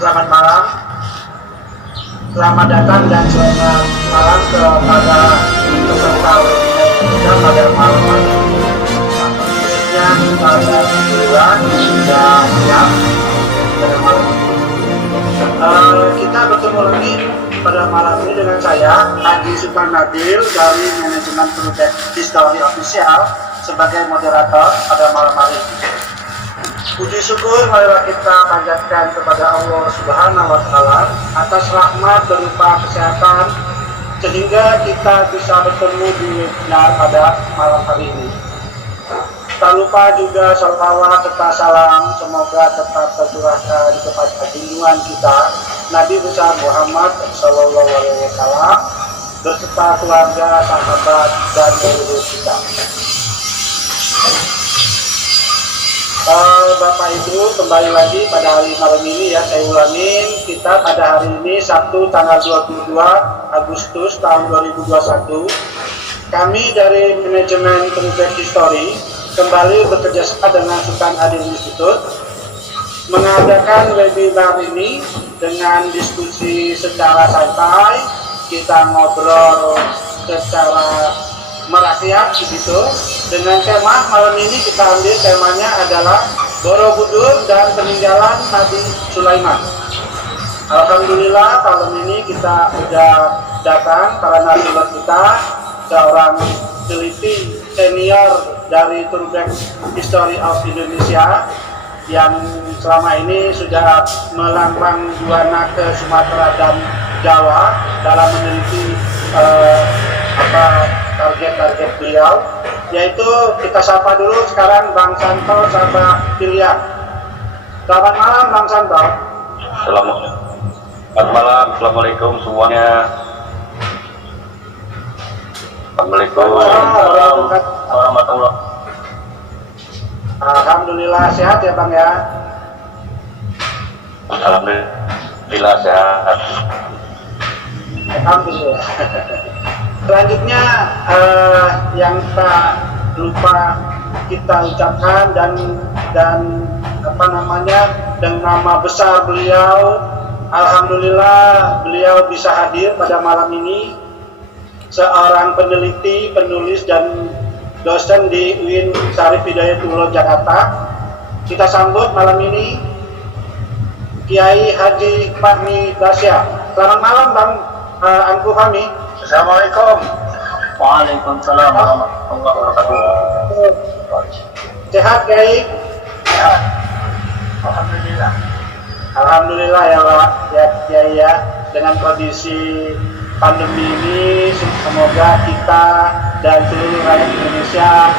Selamat malam, selamat datang dan selamat malam kepada peserta webinar kita pada malam hari ini. Khususnya kepada Alhamdulillah sudah siap pada malam ini. Kita bertemu lagi pada malam ini dengan saya Haji Sultan Nabil dari Manajemen Project History Official sebagai moderator pada malam hari ini. Puji syukur marilah kita panjatkan kepada Allah Subhanahu wa Ta'ala atas rahmat berupa kesehatan sehingga kita bisa bertemu di webinar pada malam hari ini. Tak lupa juga salawat serta salam semoga tetap tercurahkan kepada junjungan kita Nabi besar Muhammad Sallallahu Alaihi Wasallam beserta keluarga, sahabat dan guru kita. Bapak Ibu, kembali lagi pada hari malam ini ya, saya ulangin, kita pada hari ini Sabtu tanggal 22 Agustus tahun 2021 kami dari Manajemen Project History kembali bekerjasama dengan Sultan Adil Institute mengadakan webinar ini dengan diskusi secara santai, kita ngobrol secara merakyat begitu. Dengan tema malam ini kita ambil temanya adalah Borobudur dan peninggalan Nabi Sulaiman. Alhamdulillah malam ini kita sudah datang para narasumber kita, seorang teliti senior dari Project History of Indonesia yang selama ini sudah melambang buana ke Sumatera dan Jawa dalam meneliti target-target beliau, yaitu kita sapa dulu sekarang Bang Santo Sabah Pilihan. Selamat malam Bang Santo. Selamat malam, assalamualaikum semuanya. Assalamualaikum warahmatullahi. Alhamdulillah sehat ya Bang ya. Alhamdulillah sehat. Alhamdulillah. Selanjutnya yang tak lupa kita ucapkan dan apa namanya, dengan nama besar beliau, alhamdulillah beliau bisa hadir pada malam ini, seorang peneliti, penulis dan dosen di UIN Syarif Hidayatullah Jakarta. Kita sambut malam ini Kiai Haji Fahmi Basya. Selamat malam Bang Angku Fahmi. Assalamualaikum. Waalaikumsalam warahmatullahi wabarakatuh. Sehat Kiai? Sehat. Alhamdulillah. Alhamdulillah ya Pak, ya Kiai ya. Dengan kondisi pandemi ini semoga kita dan seluruh rakyat Indonesia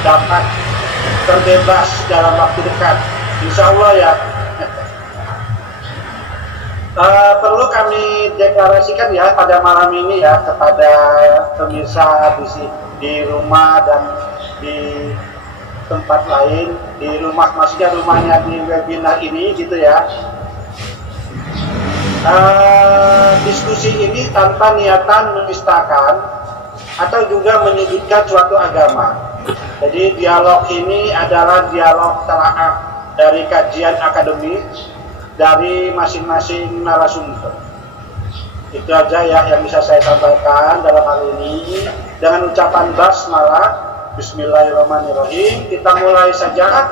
dapat terbebas dalam waktu dekat. Insya Allah ya. Perlu kami deklarasikan ya pada malam ini ya kepada pemirsa di rumah dan di tempat lain, di rumah maksudnya rumahnya di webinar ini gitu ya. Diskusi ini tanpa niatan menistakan atau juga menyudutkan suatu agama. Jadi dialog ini adalah dialog telaah dari kajian akademis dari masing-masing narasumber. Itu aja ya yang bisa saya sampaikan dalam hal ini. Dengan ucapan basmalah, Bismillahirrahmanirrahim, kita mulai saja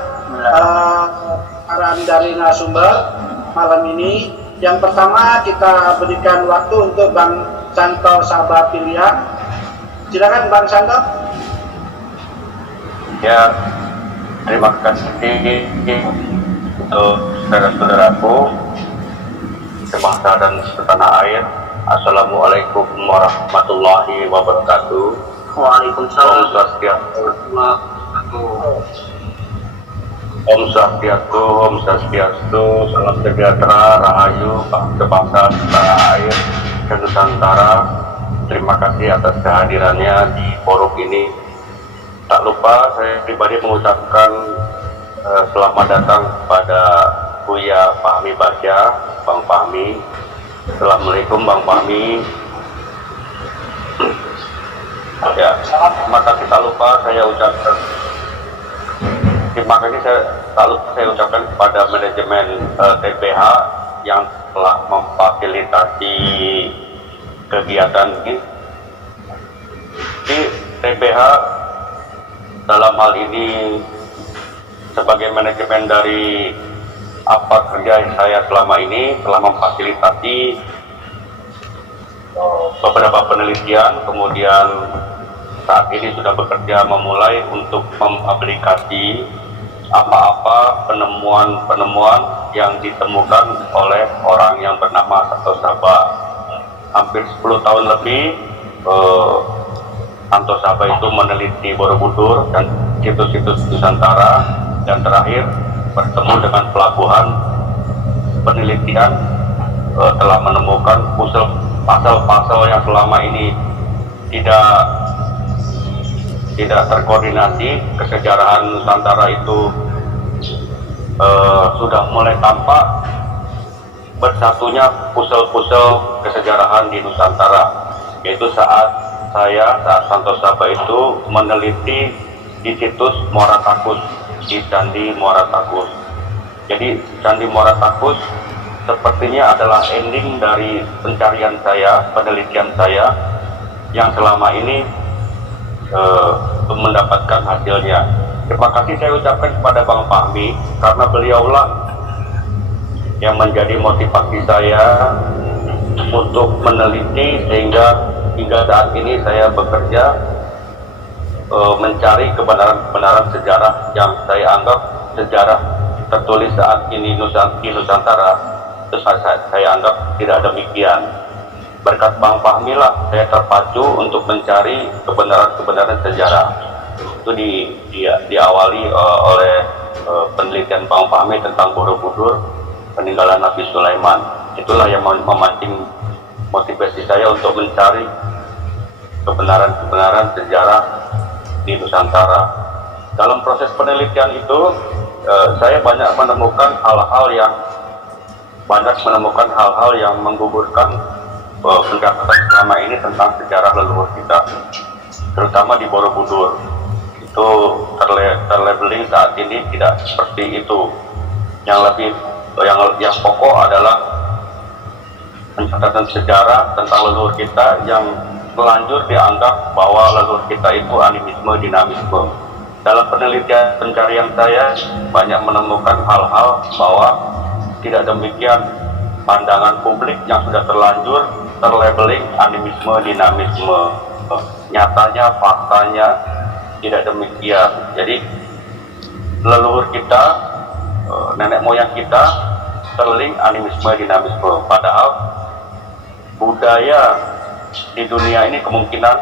arahan dari narasumber malam ini. Yang pertama kita berikan waktu untuk Bang Santo Sabah Pilihan. Silakan Bang Santo. Ya, terima kasih untuk saudara-saudaraku sebangsa dan setanah air. Assalamualaikum warahmatullahi wabarakatuh. Waalaikumsalam. Om Swastiastu, salam sejahtera, rahayu, kebangsaan setanah air dan Nusantara. Terima kasih atas kehadirannya di forum ini. Tak lupa saya pribadi mengucapkan selamat datang kepada Buya Fahmi Basya, Bang Fahmi. Assalamualaikum Bang Fahmi. Ya, maka kita lupa saya ucapkan terima kasih saya ucapkan kepada manajemen TPH yang telah memfasilitasi kegiatan ini. Di TPH dalam hal ini sebagai manajemen dari apa kerja saya selama ini telah memfasilitasi beberapa penelitian, kemudian saat ini sudah bekerja memulai untuk memaplikasi apa-apa penemuan-penemuan yang ditemukan oleh orang yang bernama Santo Saba. Hampir 10 tahun lebih Santo Saba itu meneliti Borobudur dan situs-situs Nusantara, dan terakhir bertemu dengan pelabuhan penelitian telah menemukan pasal-pasal yang selama ini tidak terkoordinasi. Kesejarahan Nusantara itu sudah mulai tampak bersatunya pusel-pusel kesejarahan di Nusantara, yaitu saat Santo Saba itu meneliti di situs Muara Takus, di Candi Muara Takus. Jadi Candi Muara Takus sepertinya adalah ending dari pencarian saya, penelitian saya yang selama ini mendapatkan hasilnya. Terima kasih saya ucapkan kepada Bang Fahmi, karena beliaulah yang menjadi motivasi saya untuk meneliti, sehingga hingga saat ini saya bekerja mencari kebenaran sejarah yang saya anggap sejarah tertulis saat ini di Nusantara itu saya anggap tidak demikian. Berkat Bang Fahmi lah saya terpacu untuk mencari kebenaran sejarah. Itu diawali oleh penelitian Bang Fahmi tentang Borobudur, peninggalan Nabi Sulaiman. Itulah yang memancing motivasi saya untuk mencari kebenaran sejarah di Nusantara. Dalam proses penelitian itu saya banyak menemukan hal-hal yang menggugurkan pendapatan selama ini tentang sejarah leluhur kita, terutama di Borobudur. Itu terlabeling saat ini tidak seperti itu. Yang pokok adalah pencatatan sejarah tentang leluhur kita yang telanjur dianggap bahwa leluhur kita itu animisme, dinamisme. Dalam penelitian pencarian saya banyak menemukan hal-hal bahwa tidak demikian. Pandangan publik yang sudah terlanjur terlabeling animisme, dinamisme, nyatanya, faktanya tidak demikian. Jadi leluhur kita, nenek moyang kita terlink animisme, dinamisme, padahal budaya di dunia ini kemungkinan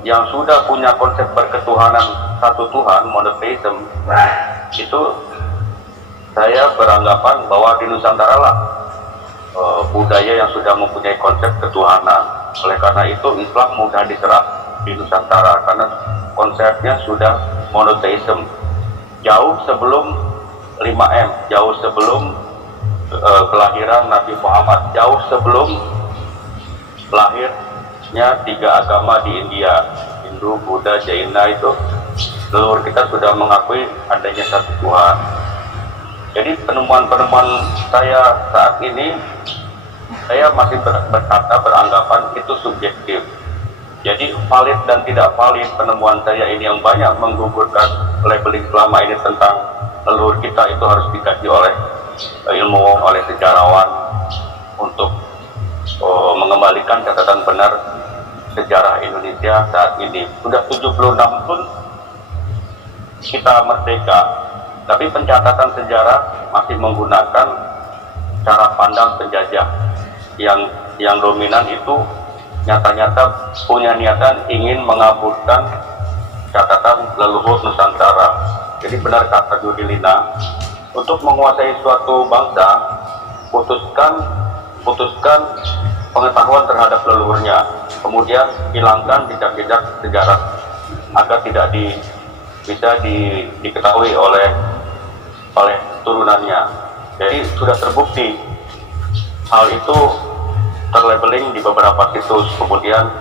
yang sudah punya konsep berketuhanan satu Tuhan, monotheism, itu saya beranggapan bahwa di Nusantara lah budaya yang sudah mempunyai konsep ketuhanan. Oleh karena itu Islam mudah diserap di Nusantara karena konsepnya sudah monotheism jauh sebelum 5M, jauh sebelum kelahiran Nabi Muhammad, jauh sebelum lahirnya 3 agama di India, Hindu, Buddha, Jaina. Itu leluhur kita sudah mengakui adanya satu Tuhan. Jadi penemuan-penemuan saya saat ini, saya masih beranggapan itu subjektif. Jadi valid dan tidak valid penemuan saya ini yang banyak menggugurkan labeling selama ini tentang leluhur kita itu harus dikaji oleh ilmuwan, oleh sejarawan untuk mengembalikan catatan benar sejarah Indonesia saat ini. Sudah 76 pun kita merdeka, tapi pencatatan sejarah masih menggunakan cara pandang penjajah yang dominan itu nyata-nyata punya niatan ingin mengaburkan catatan leluhur Nusantara. Jadi benar kata Judilina, untuk menguasai suatu bangsa, putuskan pengetahuan terhadap leluhurnya, kemudian hilangkan jejak-jejak sejarah agar tidak bisa diketahui oleh turunannya. Jadi sudah terbukti hal itu terlabeling di beberapa situs. Kemudian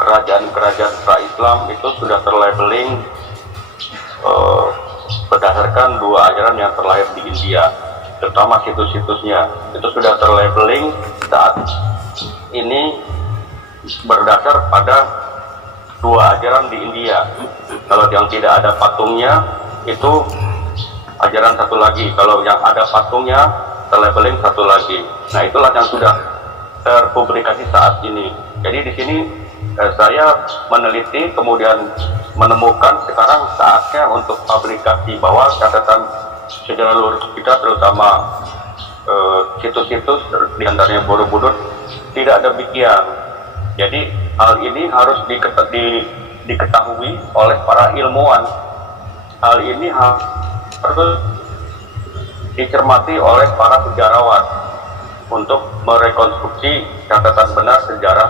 kerajaan-kerajaan pra-Islam itu sudah terlabeling berdasarkan 2 ajaran yang terlahir di India, terutama situs-situsnya itu sudah terlabeling saat ini berdasar pada dua ajaran di India. Kalau yang tidak ada patungnya itu ajaran satu lagi, kalau yang ada patungnya terlabeling satu lagi. Nah, itulah yang sudah terpublikasi saat ini. Jadi di sini saya meneliti kemudian menemukan sekarang saatnya untuk publikasi bahwa catatan sejarah leluhur kita, terutama situs-situs diantaranya Borobudur, tidak demikian. Jadi hal ini harus diketahui oleh para ilmuwan. Hal ini harus dicermati oleh para sejarawan untuk merekonstruksi catatan benar sejarah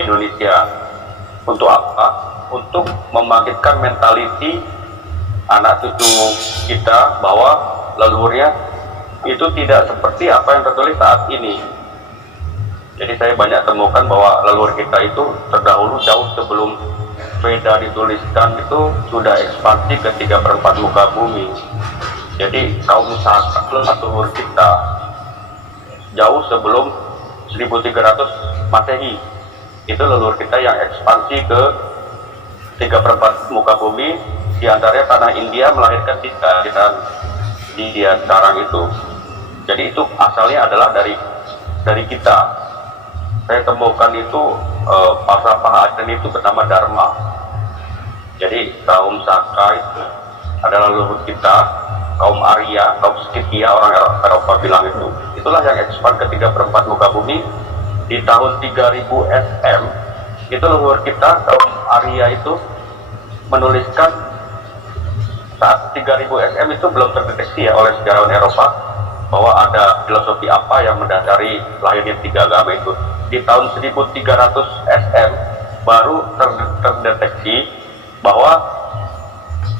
Indonesia. Untuk apa? Untuk membangkitkan mentaliti anak cucu kita bahwa leluhurnya itu tidak seperti apa yang tertulis saat ini. Jadi saya banyak temukan bahwa leluhur kita itu terdahulu jauh sebelum Veda dituliskan itu sudah ekspansi ke 3/4 muka bumi. Jadi kaum Saka leluhur kita jauh sebelum 1300 Masehi itu leluhur kita yang ekspansi ke 3/4 muka bumi, diantaranya tanah India melahirkan kita di India sekarang itu. Jadi itu asalnya adalah dari kita. Saya temukan itu falsafah Aden itu bernama Dharma. Jadi kaum Saka itu adalah leluhur kita, kaum Arya, kaum Skythia orang Eropa bilang itu. Itulah yang ekspan ke 3/4 muka bumi di tahun 3000 SM. Itu leluhur kita, kaum Arya itu menuliskan saat 3000 SM itu belum terdeteksi ya oleh sejarawan Eropa bahwa ada filosofi apa yang mendasari lahirnya tiga agama itu. Di tahun 1300 SM baru terdeteksi bahwa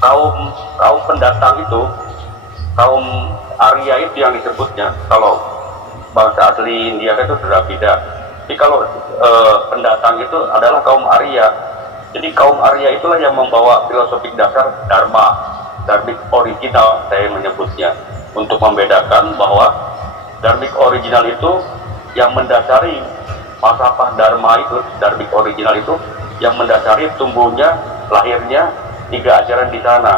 kaum pendatang itu, kaum Arya itu yang disebutnya, kalau bangsa asli India itu Dravida. Jadi kalau pendatang itu adalah kaum Arya. Jadi kaum Arya itulah yang membawa filosofi dasar Dharma, Dharmic original saya menyebutnya, untuk membedakan bahwa Dharmic original itu yang mendasari falsafah Dharma itu, Dharmic original itu yang mendasari tumbuhnya, lahirnya tiga ajaran di sana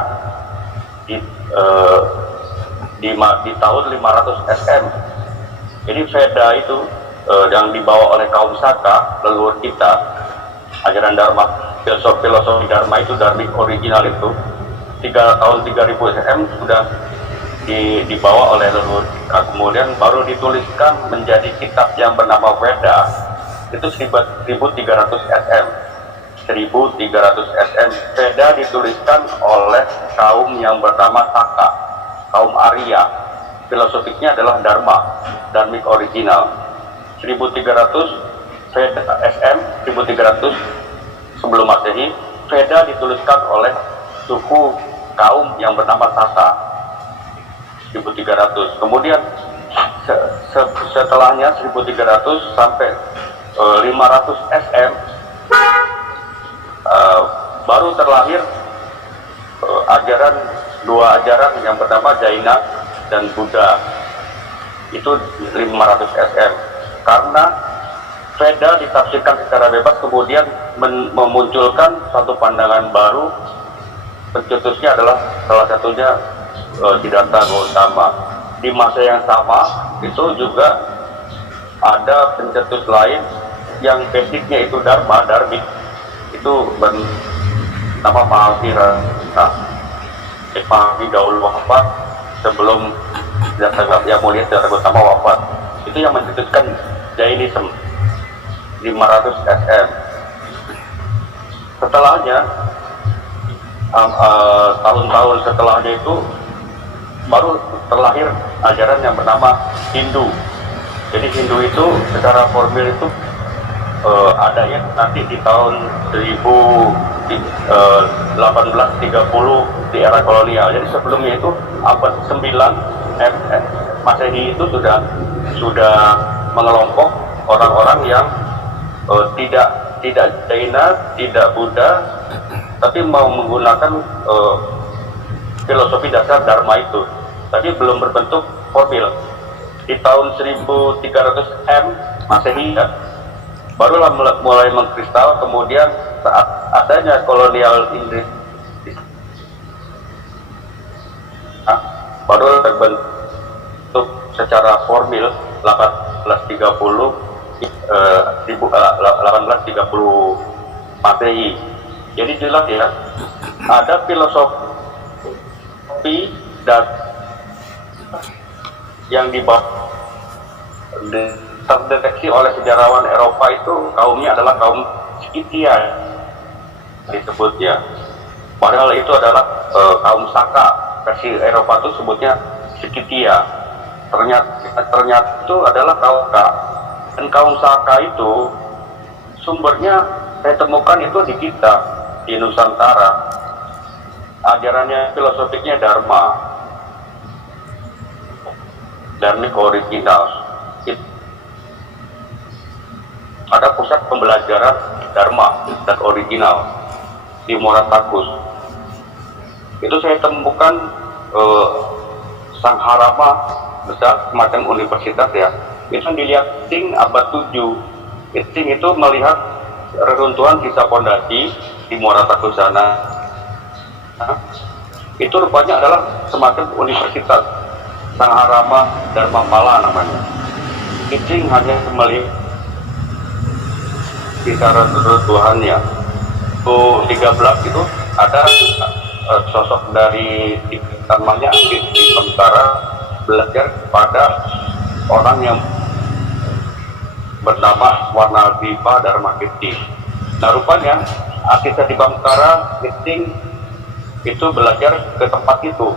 di tahun 500 SM. Jadi Veda itu yang dibawa oleh kaum Saka, leluhur kita, ajaran Dharma, filosofi Dharma itu, Dharmic original itu, tahun 3000 SM sudah dibawa oleh leluhur kita. Kemudian baru dituliskan menjadi kitab yang bernama Veda itu 1300 SM. 1300 SM Veda dituliskan oleh kaum yang bernama Saka, kaum Arya. Filosofiknya adalah Dharma, Dharmic original. 1300 Veda SM, 1300 sebelum Masehi, Veda dituliskan oleh suku kaum yang bernama Saka, 1300. Kemudian setelahnya 1300 sampai 500 SM baru terlahir dua ajaran yang bernama Jaina dan Buddha. Itu 500 SM. Karena Veda ditafsirkan secara bebas, kemudian memunculkan satu pandangan baru. Pencetusnya adalah salah satunya Siddhartha Gautama. Di masa yang sama itu juga ada pencetus lain yang basicnya itu Dharma, Dharmic, itu bernama Mahavir. Mahavir dahulu wafat sebelum yang mulia Siddhartha Gautama wafat. Itu yang mencetuskan Jainism 500 SM. Setelahnya tahun-tahun setelahnya itu baru terlahir ajaran yang bernama Hindu. Jadi Hindu itu secara formil itu adanya nanti di tahun 1830 di era kolonial. Jadi sebelumnya itu abad 9 Masehi itu sudah mengelompok orang-orang yang tidak Jaina, tidak Buddha, tapi mau menggunakan filosofi dasar Dharma itu. Tapi belum berbentuk formil. Di tahun 1300 M Masehi ya, barulah mulai mengkristal. Kemudian saat adanya kolonial Inggris, baru terbentuk secara formil 1830 Masehi. Jadi jelas ya, ada filosofi dan yang terdeteksi oleh sejarawan Eropa itu kaumnya adalah kaum Scythia disebut ya. Padahal itu adalah kaum Saka, versi Eropa itu sebutnya Scythia. Ternyata itu adalah kaum Saka. Dan kaum Saka itu sumbernya saya temukan itu di kita, di Nusantara. Ajarannya filosofiknya Dharmic original. Ada pusat pembelajaran Dharma dan original di Muara Takus. Itu saya temukan Sangharama besar semacam universitas ya. Itu dilihat Isting abad 7. Isting itu melihat reruntuhan sisa pondasi di Muara Takus sana. Itu rupanya adalah semacam universitas Sangharama Dharmapala namanya. Isting hanya melihat bicara Tuhannya. 13 itu ada sosok dari namanya di Bangkara belajar kepada orang yang bernama Warnadipa Dharmakirti. Nah rupanya artisnya di Bangkara Isting itu belajar ke tempat itu.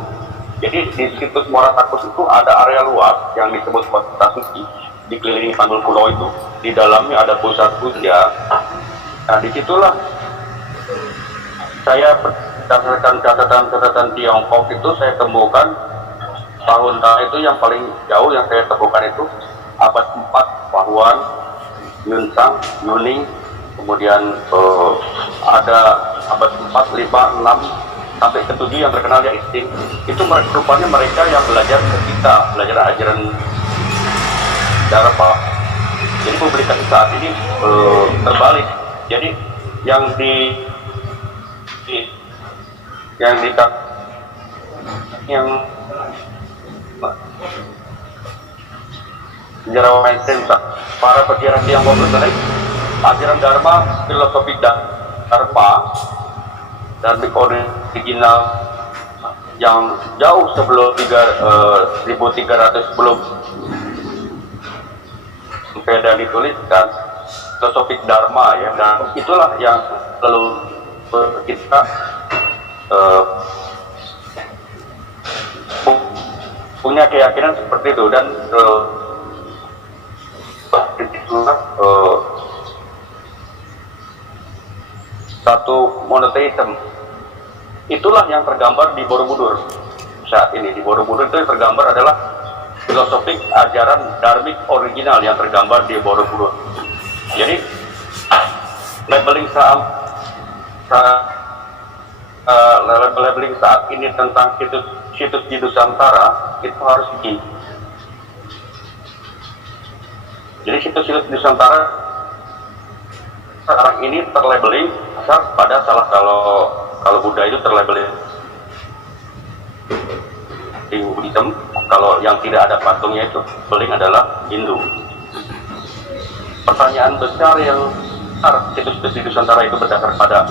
Jadi di situs Muara Takus itu ada area luas yang disebut Kota Suci, dikelilingi tanggul kuno itu. Di dalamnya ada pusat puja. Nah disitulah saya berdasarkan catatan Tiongkok itu saya temukan tahun-tahun itu yang paling jauh yang saya temukan itu abad 4 Pahuan, Yunsang, Yuning, kemudian ada abad 4, 5, 6 sampai ke 7 yang terkenal ya Isting. Itu rupanya mereka yang belajar ke kita, belajar ajaran Dharma. Jadi publikasi saat ini terbalik. Jadi yang sejarawan mainstream para peziarah Tiongkok itu ajaran Dharma, filosofi Dharma dan original yang jauh sebelum 1300 sebelum Veda dituliskan, filosofik Dharma ya, dan itulah yang selalu kita punya keyakinan seperti itu. Dan satu monoteisme itulah yang tergambar di Borobudur saat ini. Di Borobudur itu yang tergambar adalah filosofik ajaran Dharmic original yang tergambar di Borobudur. Jadi labeling saat ini tentang situs di Nusantara itu harus di. Jadi situs-situs di Nusantara sekarang ini terlabeling pada salah kalau Buddha itu terlabeling Buddhism, kalau yang tidak ada patungnya itu paling adalah Hindu. Pertanyaan besar yang situs-situs di Nusantara itu berdasar pada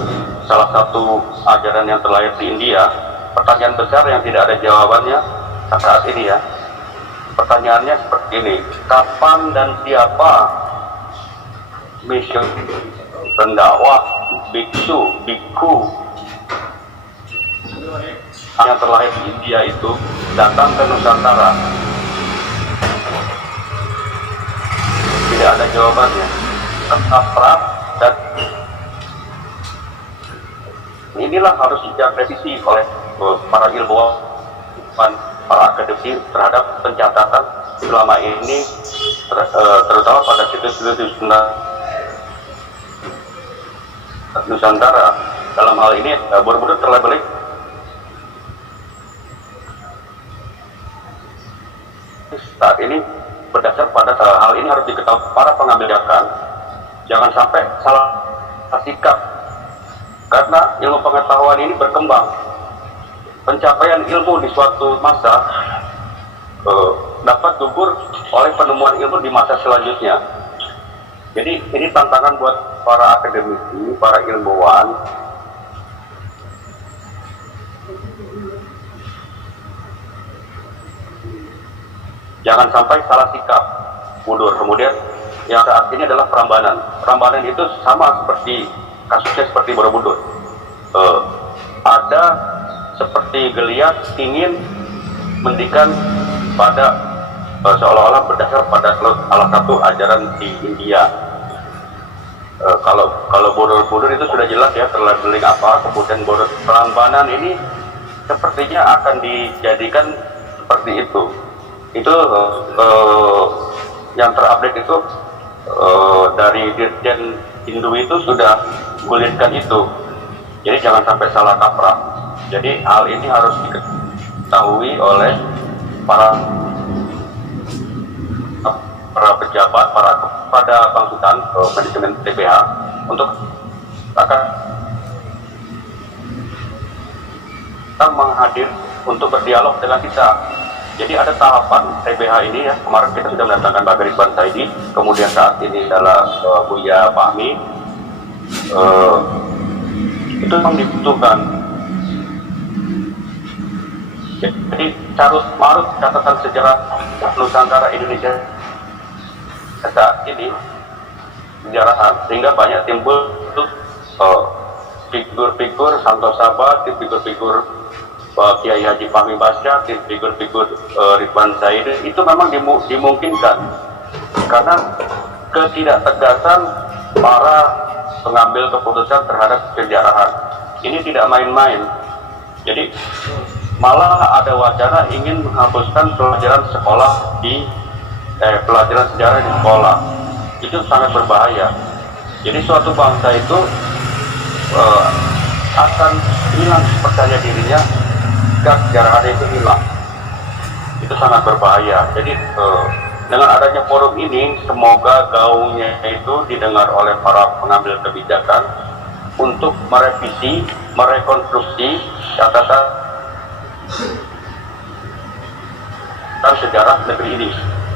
salah satu ajaran yang terlahir di India. Pertanyaan besar yang tidak ada jawabannya saat ini ya. Pertanyaannya seperti ini: kapan dan siapa mission pendakwah biksu, bikku yang terlahir di India itu datang ke Nusantara? Tidak ada jawabannya. Abstrak, dan inilah harus direvisi oleh para ilmuwan, para akademisi terhadap pencatatan selama ini, terutama pada situs-situs Nusantara. Dalam hal ini Borobudur terlabeling saat ini berdasar pada hal ini harus diketahui para pengambil kebijakan, jangan sampai salah sikap, karena ilmu pengetahuan ini berkembang. Pencapaian ilmu di suatu masa dapat gugur oleh penemuan ilmu di masa selanjutnya. Jadi ini tantangan buat para akademisi, para ilmuwan. Jangan sampai salah sikap, mundur. Kemudian yang saat ini adalah perambanan. Perambanan itu sama seperti kasusnya seperti Borobudur. Ada seperti geliat ingin mendikan pada seolah-olah berdasar pada salah satu ajaran di India. Kalau Borobudur itu sudah jelas ya terlabeling apa, kemudian perambanan ini sepertinya akan dijadikan seperti itu. Itu yang terupdate itu dari Dirjen Hindu itu sudah gulirkan itu. Jadi jangan sampai salah kaprah. Jadi hal ini harus diketahui oleh para pejabat, pada bangsutan manajemen TPH untuk akan menghadir untuk berdialog dengan kita. Jadi ada tahapan TPH ini ya, kemarin kita sudah mendatangkan Pak Ridwan Saidi, kemudian saat ini adalah Buya Fahmi. Itu yang dibutuhkan. Jadi carut marut catatan sejarah Nusantara Indonesia saat ini sejarahan, sehingga banyak timbul figur-figur Santo Sabah, figur-figur Kiai Haji Fahmi Basya, figur-figur Ridwan Said, itu memang dimungkinkan karena ketidaktegasan para pengambil keputusan terhadap sejarahan ini tidak main-main. Jadi malah ada wacana ingin menghapuskan pelajaran sekolah pelajaran sejarah di sekolah. Itu sangat berbahaya. Jadi suatu bangsa itu akan hilang percaya dirinya jika sejarahan itu hilang. Itu sangat berbahaya. Jadi dengan adanya forum ini, semoga gaungnya itu didengar oleh para pengambil kebijakan untuk merevisi, merekonstruksi catatan sejarah negeri ini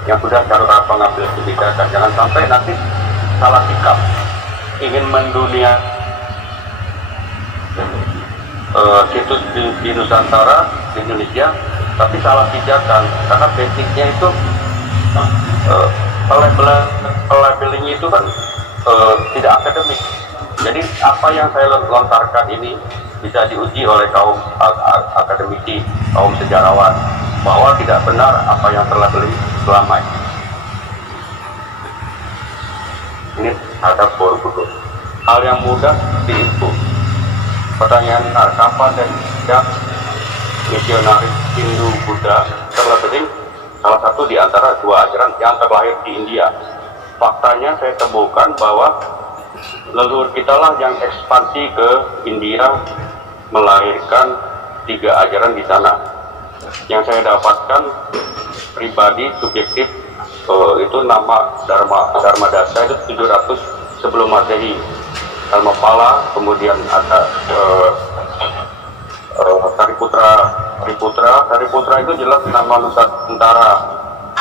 yang sudah para pengambil kebijakan. Jangan sampai nanti salah sikap, ingin mendunia situs di Nusantara, di Indonesia, tapi salah pijakan, karena basicnya itu labelingnya itu kan tidak akademik. Jadi apa yang saya lontarkan ini bisa diuji oleh kaum akademisi, kaum sejarawan, bahwa tidak benar apa yang terlabeling selama ini. Ini terhadap Borobudur. Hal yang mudah diinput. Pertanyaan kapan dan sejak misionaris Hindu Buddha terlabeling salah satu di antara dua ajaran yang terlahir di India. Faktanya saya temukan bahwa leluhur kita lah yang ekspansi ke India melahirkan 3 ajaran di sana. Yang saya dapatkan pribadi subjektif itu nama Dharma Dasa itu 700 sebelum Masehi. Dharmapala, kemudian ada Sariputra itu jelas nama Nusantara.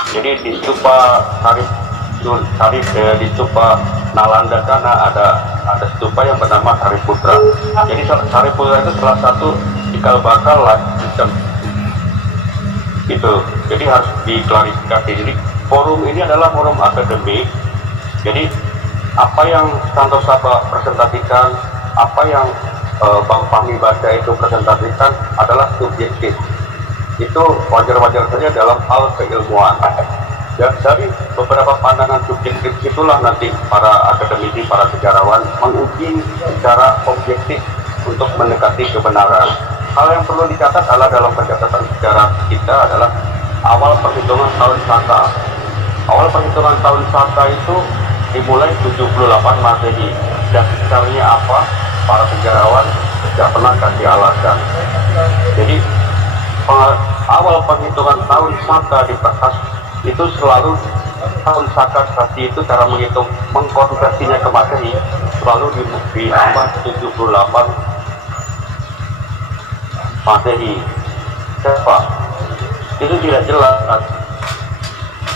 Jadi di stupa di stupa Nalanda sana ada stupa yang bernama Sariputra. Jadi Sariputra itu salah satu cikal bakal lah sistem itu. Jadi harus diklarifikasi. Jadi forum ini adalah forum akademik. Jadi apa yang Santo Sabah presentasikan, apa yang Bang Fahmi Basya itu presentasikan adalah subjektif. Itu wajar-wajar saja dalam hal keilmuan. Dan dari beberapa pandangan subjektif itulah nanti para akademisi, para sejarawan menguji secara objektif untuk mendekati kebenaran. Hal yang perlu dicatat adalah dalam pencatatan sejarah kita adalah awal perhitungan tahun Saka. Awal perhitungan tahun Saka itu dimulai 78 Masehi. Dasarnya apa? Para sejarawan tidak pernah kasih alasan. Jadi awal penghitungan tahun Saka di Perkas itu selalu tahun Saka Sati itu cara menghitung mengkonversinya ke Masehi selalu di abad 78 Masehi. Kenapa? Itu tidak jelas.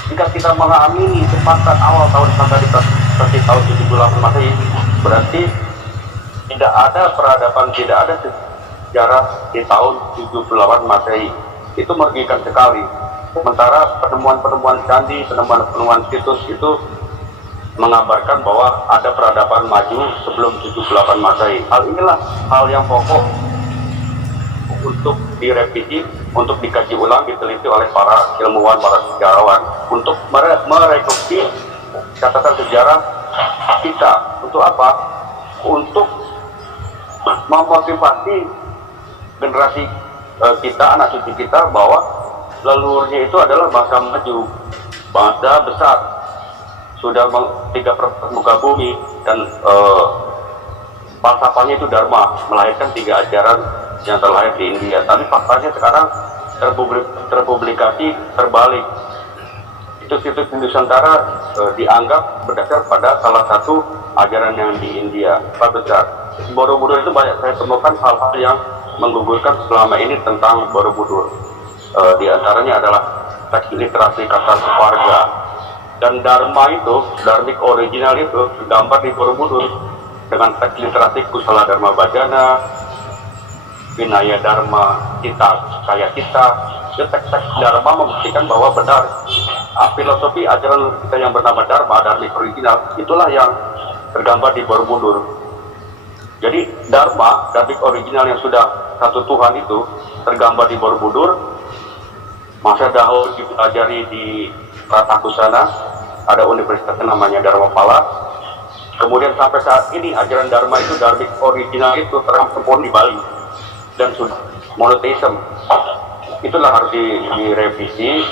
Jika kita mengamini sepakat awal tahun Saka di tahun 78 Masehi, berarti tidak ada peradaban, tidak ada sejarah di tahun 78 Masehi. Itu merugikan sekali. Sementara penemuan-penemuan candi, penemuan-penemuan situs itu mengabarkan bahwa ada peradaban maju sebelum 78 Masehi. Hal inilah hal yang pokok untuk direvisi, untuk dikaji ulang, diteliti oleh para ilmuwan, para sejarawan, untuk merekonstruksi catatan sejarah kita. Untuk apa? Untuk memotivasi generasi kita, anak cucu kita, bahwa leluhurnya itu adalah bangsa maju, bangsa besar, sudah 3/4 muka bumi, dan falsafahnya itu Dharma, melahirkan 3 ajaran yang terlahir di India. Tapi faktanya sekarang terpublikasi terbalik. Situs Nusantara dianggap berdasar pada salah satu ajaran yang di India. Pak besar, Borobudur itu banyak saya temukan hal-hal yang menggugurkan selama ini tentang Borobudur. Di antaranya adalah teks literasi kata keluarga, dan Dharma itu, Dharmik original itu tergambar di Borobudur dengan teks literasi Kusala Dharma Bhajana, Vinaya Dharma, Cita Kaya Cita. Teks-teks Dharma membuktikan bahwa benar filosofi ajaran kita yang bernama Dharma, Dharmik original, itulah yang tergambar di Borobudur. Jadi Dharma, Dharmik original yang sudah satu Tuhan itu tergambar di Borobudur. Masa dahulu dipelajari di Ratakusana, ada universitas namanya Dharmapala. Kemudian sampai saat ini ajaran Dharma itu, Dharmik original itu terangkum di Bali dan sudah monoteisme. Itulah harus direvisi,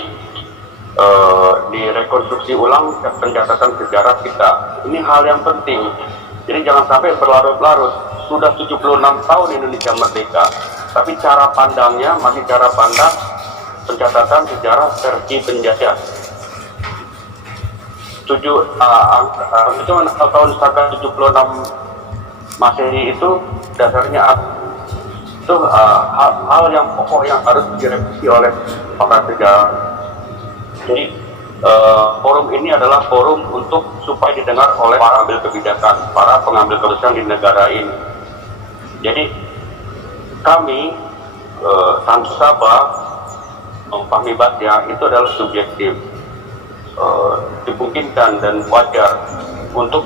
direkonstruksi ulang pencatatan sejarah kita. Ini hal yang penting. Jadi jangan sampai berlarut-larut. Sudah 76 tahun Indonesia merdeka, tapi cara pandangnya masih cara pandang pencatatan sejarah versi penjajah. Tahun Saka 76 Masehi itu dasarnya itu hal yang pokok yang harus direvisi oleh para sejarah. Jadi forum ini adalah forum untuk supaya didengar oleh para pengambil kebijakan, para pengambil keputusan di negara ini. Jadi kami Samsu Sabah Fahmi Bhatia itu adalah subjektif, dimungkinkan dan wajar untuk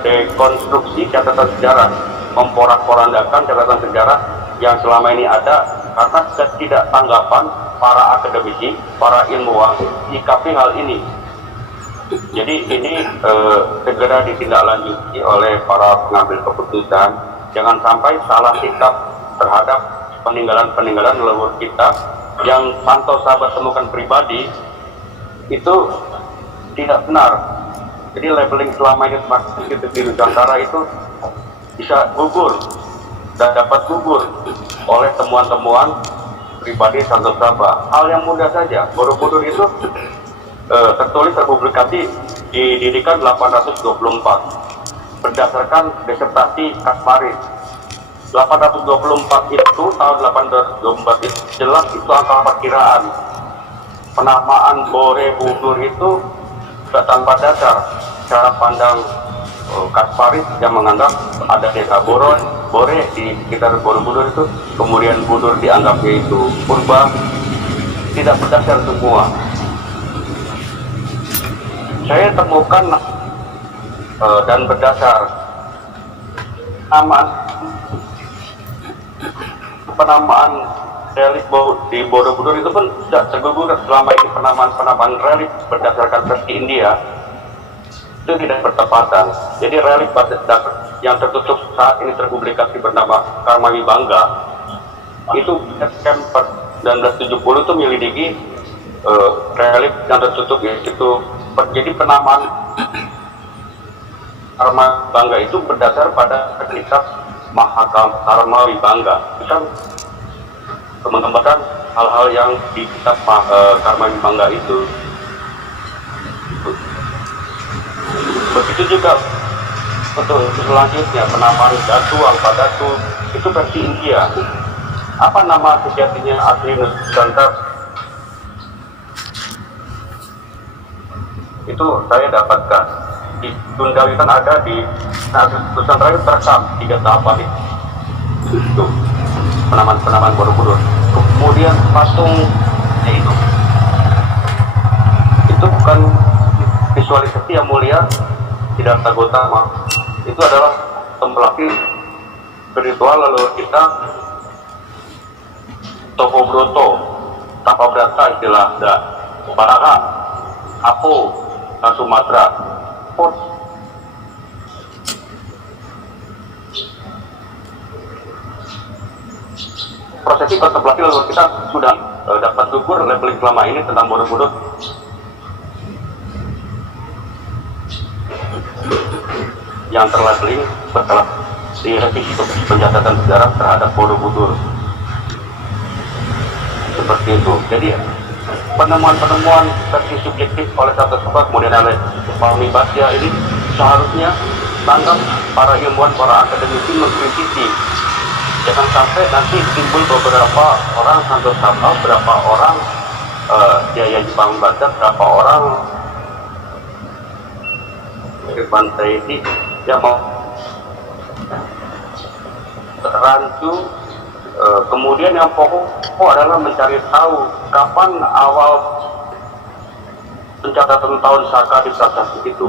dekonstruksi catatan sejarah, memporak-porandakan catatan sejarah yang selama ini ada, karena ketidaktanggapan para akademisi, para ilmuwan menyikapi hal ini. Jadi ini segera ditindaklanjuti oleh para pengambil keputusan. Jangan sampai salah sikap terhadap peninggalan-peninggalan leluhur kita yang Santo Sabah temukan pribadi itu tidak benar. Jadi labeling selama ini di Nusantara itu bisa gugur dan dapat gugur oleh temuan-temuan pribadi Santo Sabah. Hal yang mudah saja, Borobudur itu tertulis terpublikasi di Didikan 824 berdasarkan disertasi Kasparis. 824 itu, tahun 824 itu jelas itu angka perkiraan. Penamaan Borobudur itu tanpa dasar. Cara pandang Kasparis yang menganggap ada desa Bore di sekitar Borobudur itu, kemudian Budur dianggap yaitu purba, tidak berdasar semua. Saya temukan dan berdasar penamaan relik di Borobudur itu pun tidak tergugur. Selama ini penamaan relik berdasarkan versi India itu tidak bertepatan. Jadi relik yang tertutup saat ini terpublikasi bernama Karmawi Bangga itu Camp 1970 itu menyelidiki relik yang tertutup itu. Jadi penamaan Karmawi Bangga itu berdasar pada kitab Karmawi Bangga. Kita menggambarkan hal-hal yang di kitab Karmawi Bangga itu. Begitu juga untuk selanjutnya penamaan Datu, Alfa Datu, itu versi India. Apa nama sejatinya asli Nusantara? Itu saya dapatkan di Tundawitan, ada di Nusantara itu terekam 3 tahapan itu penamaan Borobudur. Kemudian patung itu bukan visualisasi yang mulia Siddhartha Gautama, itu adalah tempelaki spiritual leluhur kita Toko Broto, Tapa Brata istilah Baraha, Apo, Sumatera. Prosesi kontemplasi leluhur kita sudah dapat gugur labeling selama ini tentang Borobudur. Yang terlabeling setelah direvisi pencatatan sejarah terhadap Borobudur. Seperti itu. Jadi penemuan-penemuan versi subjektif oleh satu sebab kemudian oleh Fahmi Basya ini seharusnya tanggap para ilmuwan, para akademisi mengkritisi. Jangan sampai nanti timbul beberapa orang Santo Sabah, berapa orang Jaya Jepang Badak, berapa orang Irfan Saidi yang mau rancu. Kemudian yang pokok adalah mencari tahu kapan awal pencatatan tahun Saka di prasasti itu.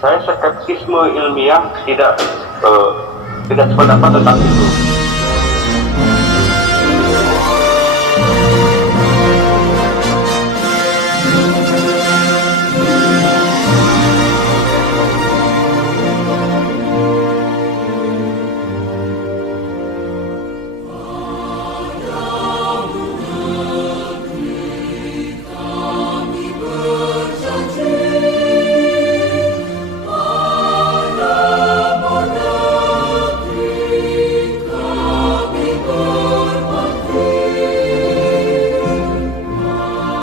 Saya skeptisme ilmiah tidak sependapat tentang itu.